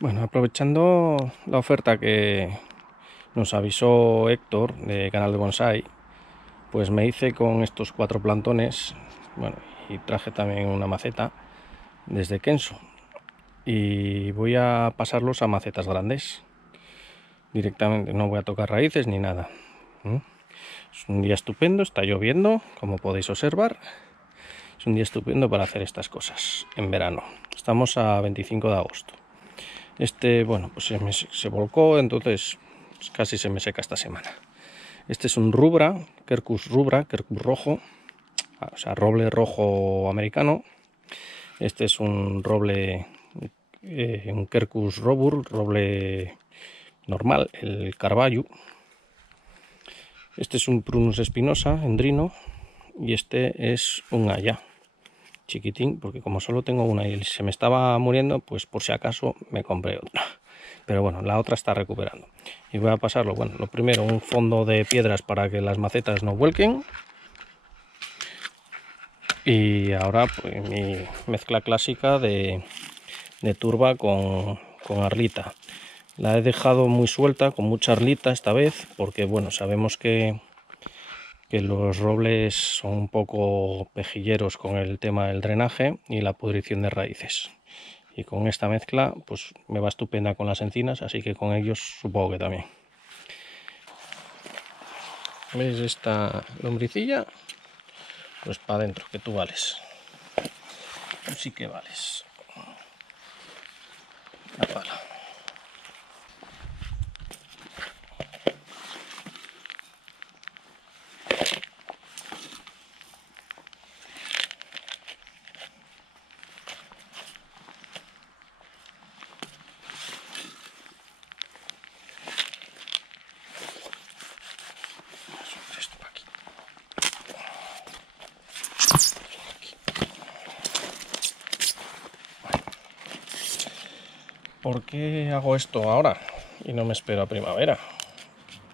Bueno, aprovechando la oferta que nos avisó Héctor de Canal de Bonsai, pues me hice con estos 4 plantones, bueno, y traje también una maceta desde Kenso. Y voy a pasarlos a macetas grandes. Directamente, no voy a tocar raíces ni nada. Es un día estupendo, está lloviendo, como podéis observar. Es un día estupendo para hacer estas cosas en verano. Estamos a 25 de agosto. Bueno, pues se volcó, entonces casi se me seca esta semana. Este es un Quercus rojo, o sea, roble rojo americano. Este es un roble, un Quercus robur, roble normal, el Carvalho. Este es un Prunus espinosa, endrino, y este es un haya, chiquitín, porque como solo tengo una y se me estaba muriendo, pues por si acaso me compré otra. Pero bueno, la otra está recuperando. Y voy a pasarlo, bueno, lo primero, un fondo de piedras para que las macetas no vuelquen. Y ahora pues mi mezcla clásica de turba con arlita. La he dejado muy suelta, con mucha arlita esta vez, porque bueno, sabemos que los robles son un poco pejilleros con el tema del drenaje y la pudrición de raíces. Y con esta mezcla pues me va estupenda con las encinas, así que con ellos supongo que también. ¿Ves esta lombricilla? Pues para adentro, que tú vales. Tú sí que vales. La pala. Esto para aquí. ¿Por qué hago esto ahora y no me espero a primavera?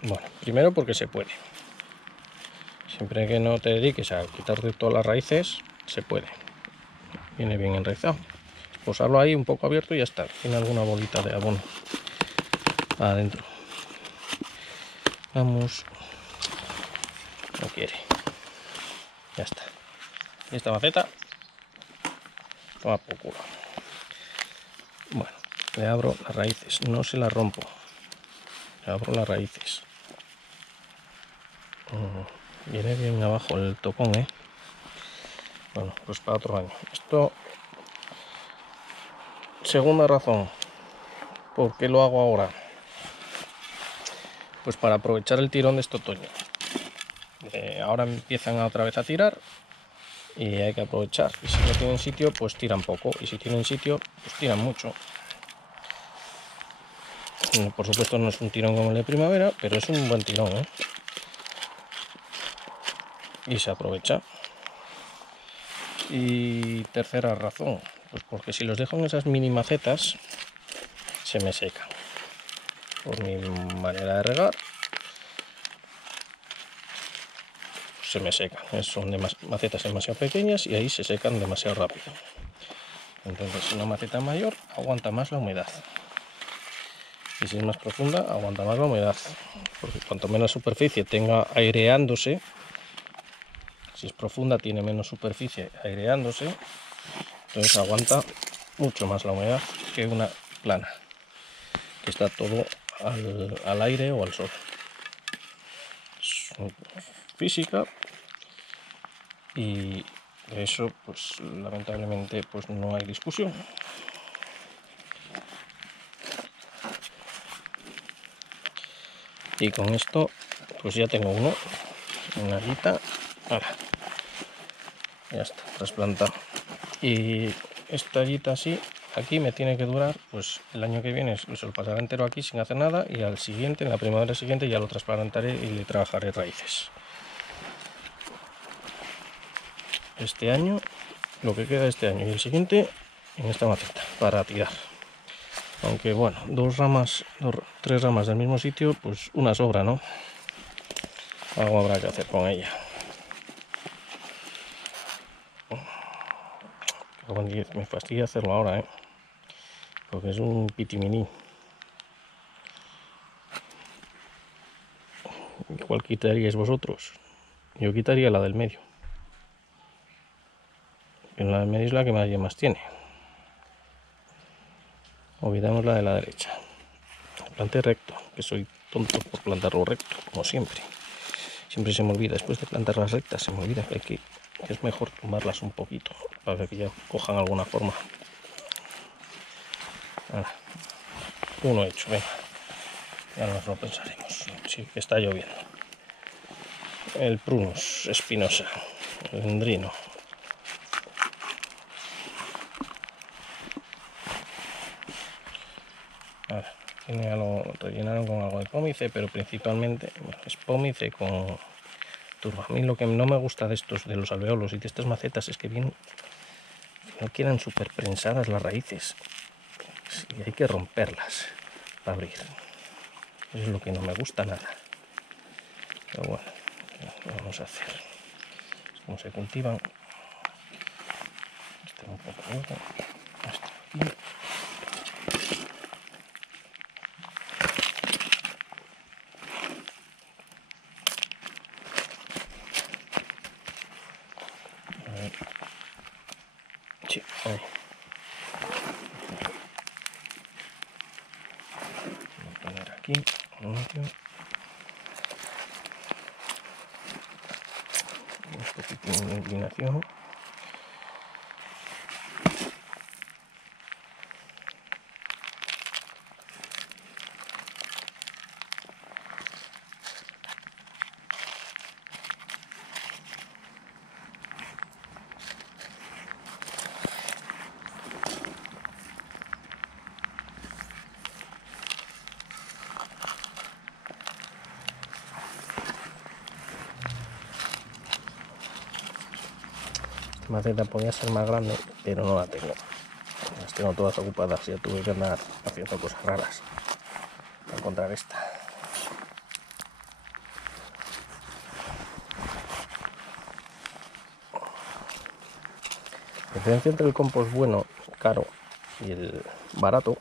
Bueno, primero porque se puede. Siempre que no te dediques a quitarte todas las raíces, se puede. Viene bien enraizado. Posarlo ahí un poco abierto y ya está. Tiene alguna bolita de abono adentro. Vamos. No quiere. Ya está. Y esta maceta toma por culo. Bueno, le abro las raíces. No se las rompo. Le abro las raíces. Viene bien abajo el topón, ¿eh? Bueno, pues para otro año. Esto, segunda razón, ¿por qué lo hago ahora? Pues para aprovechar el tirón de este otoño. Ahora empiezan otra vez a tirar y hay que aprovechar. Y si no tienen sitio, pues tiran poco. Y si tienen sitio, pues tiran mucho. Por supuesto no es un tirón como el de primavera, pero es un buen tirón, ¿eh? Y se aprovecha. Y tercera razón, pues porque si los dejo en esas mini macetas, se me secan. Por mi manera de regar, pues se me secan. Son macetas demasiado pequeñas y ahí se secan demasiado rápido. Entonces una maceta mayor aguanta más la humedad. Y si es más profunda, aguanta más la humedad. Porque cuanto menos superficie tenga aireándose, si es profunda tiene menos superficie aireándose, entonces aguanta mucho más la humedad que una plana, que está todo al aire o al sol. Es física y de eso pues lamentablemente pues no hay discusión. Y con esto pues ya tengo una guita. Ahora, ya está trasplantado. Y esta guita así aquí me tiene que durar pues el año que viene. Se lo pasaré entero aquí sin hacer nada y al siguiente, en la primavera siguiente, ya lo trasplantaré y le trabajaré raíces. Este año, lo que queda este año y el siguiente en esta maceta para tirar. Aunque bueno, tres ramas del mismo sitio, pues una sobra, ¿no? Algo habrá que hacer con ella. Me fastidia hacerlo ahora, ¿eh? porque es un pitimini. ¿Cuál quitaríais vosotros? Yo quitaría la del medio. Pero la del medio es la que más yemas tiene. Olvidamos la de la derecha. Plante recto, que soy tonto por plantarlo recto, como siempre. Siempre se me olvida, después de plantar las rectas, se me olvida que es mejor tumbarlas un poquito para que ya cojan alguna forma. Ahora, uno hecho, venga. Ya nos lo pensaremos. Sí, que está lloviendo. El Prunus espinosa, el endrino. Ahora, lo rellenaron con algo de pómice, pero principalmente es pómice con turba. A mí lo que no me gusta de estos, de los alveolos y de estas macetas, es que no quedan súper prensadas las raíces. Y hay que romperlas para abrir. Eso es lo que no me gusta nada. Pero bueno, ¿qué vamos a hacer? Es como se cultivan. Este un poco hueco. Este aquí. A ver. Sí, ahí. Voy a poner aquí. Un poquito de inclinación. Esta maceta podía ser más grande, pero no la tengo. Las tengo todas ocupadas, ya tuve que andar haciendo cosas raras para encontrar esta. La diferencia entre el compost bueno, caro, y el barato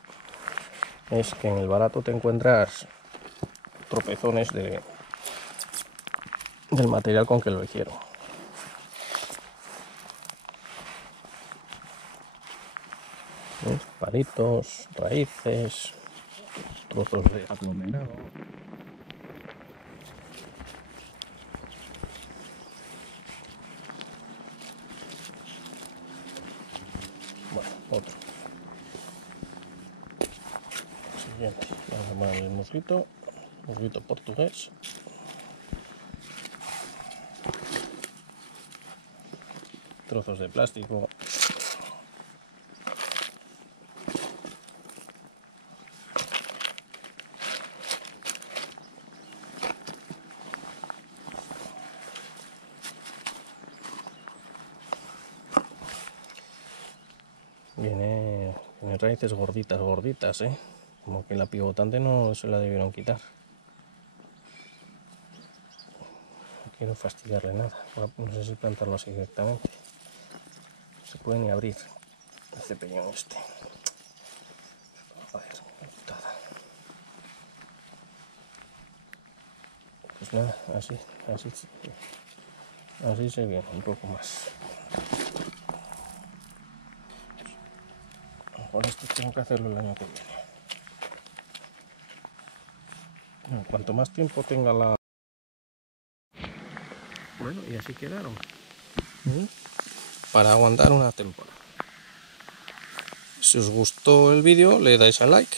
es que en el barato te encuentras tropezones del material con que lo hicieron. ¿Ves? Palitos, raíces, trozos de aglomerado. Bueno, otro. Siguiente. Vamos a poner el musguito portugués. Trozos de plástico. Viene raíces gorditas, como que la pivotante no se la debieron quitar. No quiero fastidiarle nada. No sé si plantarlo así directamente. No se puede ni abrir el cepillón este. Joder, qué putada. Pues nada, así se viene un poco más. Por esto tengo que hacerlo el año que viene. Bueno, cuanto más tiempo tenga la... Bueno, y así quedaron. Para aguantar una temporada. Si os gustó el vídeo, le dais a like.